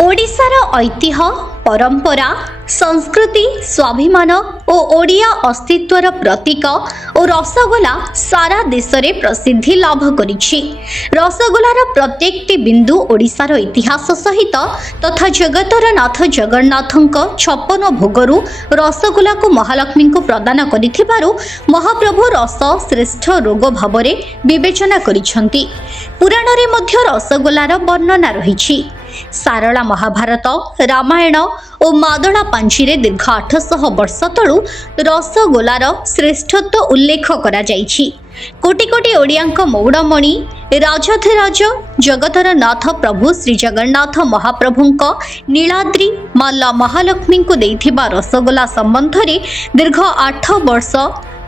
ओडिशार ऐतिह्य परंपरा संस्कृति स्वाभिमान और ओडिया अस्तित्वर प्रतीक और रसगोला सारा देश में प्रसिद्धि लाभ करिछि। रसगोलार प्रत्येकटी बिंदु ओडिशार इतिहास सहित तथा जगतर नाथ जगन्नाथଙ୍କ 56 भोगरू रसगोला को महालक्ष्मी को प्रदान करिथिबारु महाप्रभु रस श्रेष्ठ रोग भावरे विवेचना करिछंती। पुराण रे मध्य रसगोलार वर्णना रहिछि। सारला महाभारत रामायण और मादला पांचीरे दीर्घ 800 वर्ष तलु रसगोलार श्रेष्ठत्व उल्लेख करा जाइछि। कोटि कोटि ओडियांक मौड़मणि राजाधिराज जगतर नाथ प्रभु श्री जगन्नाथ महाप्रभुंक नीलाद्रि माला महालक्ष्मी को देइथिबा रसगोला संबंध रे दीर्घ 8 वर्ष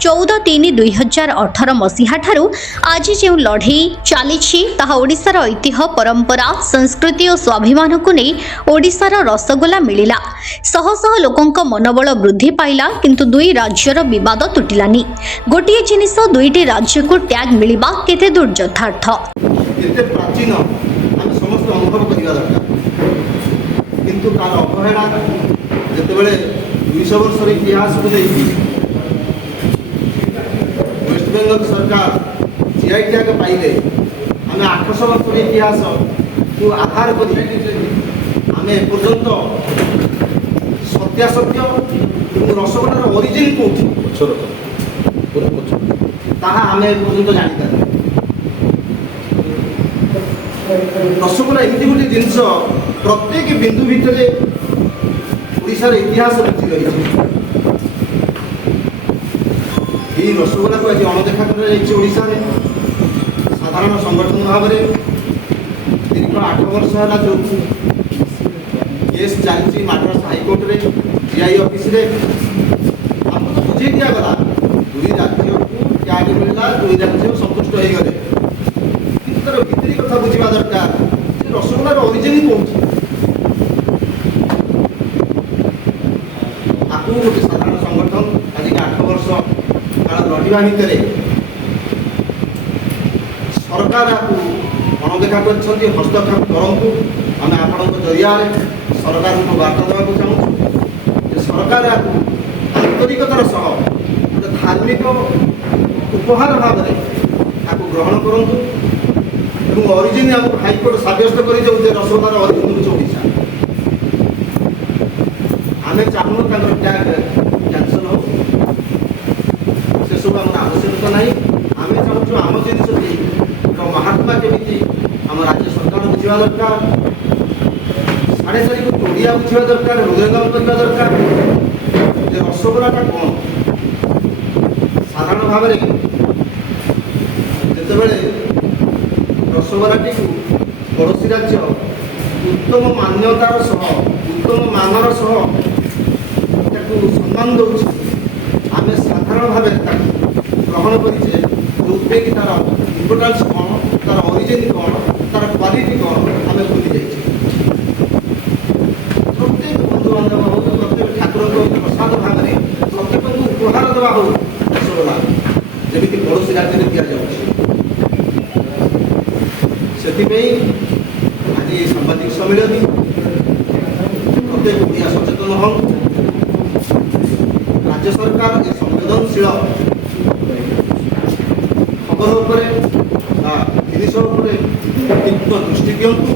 14/3/2018 मसीहा ठारू आज जो लड़ई चली ओडिशार ऐतिह्य परंपरा संस्कृति और स्वाभिमान को नहीं ओडिशार रसगोला मिलिला। शह शह लोकों मनोबल वृद्धि पाइला किंतु दुई राज्यर विवाद तुटिलानी। गोटे जिनिस दुईटी राज्य को टैग मिलिबा केते दूर यथार्थ केते प्राचीन आम समस्त अनुभव करिया दरकार किंतु तार अवहेला जेतेबेले 200 वर्षर इतिहास को नहीं वेस्टबेंगल सरकार जीआई टैग पाइले आम 800 वर्षर इतिहास को आधार कर आम एपर्यंत सत्यासत्य रसगोलार ओरिजिन कौन ताहा आम एपर्यंत जापर रसगोला एमती गोटे जिनस प्रत्येक बिंदु भितर ओडिशार इतिहास लुचि रही। ये रसगोला को आज अणदेखा करा साधारण संगठन भाव में दीर्घ 8 वर्ष है जो केस चलती मद्रास हाईकोर्ट रे जीआई ऑफिस रे हमको तो बुझे दिया गला दुई राज्य को टैग मिलला दुई राज्य संतुष्ट हो गले किंतु तार भितरी कथा बुझा दरकार रसगोलार ओरिजिन कौन आपको गोटे साधारण संगठन आज 8 वर्ष काल लड़वा भितर सरकार आपको अणदेखा कर हस्तक्षेप करूँ आम आपण जरिया सरकार को बार्ता देवाक चाहूँ सरकार आपको आंतरिकतार सह गोटे धार्मिक उपहार भाव में ग्रहण करूँ और ओरिजिन आम हाईकोर्ट सब्यस्त कर रसगोलार ओरिजिन हूँ ओडिशा आम चाहूँ टैग कैंसल हो सब आम आवश्यकता ना आम चाहूँ आम जिन महात्मा केमी आम राज्य सरकार बुझा दरकार 4.5 कोटी ओडिया बुझा दरकार हृदयंगम करवा दरकार रसगोलाटा कौन साधारण भाव में जितेबले रसगोलाटी को पड़ोशी राज्य उत्तम मान्यतार सह उत्तम मानर सह सम्मान दौर आम साधारण भाव ग्रहण करें जो कि तार इम्पोर्टान्स कौन तार ओरिजिन कौन तार क्वालिटी कौन आम भूली जाइए। प्रत्येक बंधु बांधव हो प्रत्येक ठाकुर प्रसाद भाव में प्रत्येक को उपहार देवा हो रसगोला जमी पड़ोशी राज्य में दि जाऊँगी से आज सांबादिक सम्मेलन प्रत्येक ओडिया सचेतन हूँ राज्य सरकार ये संवेदनशील खबर जिनिस तीक्ष्ण दृष्टि दिंतु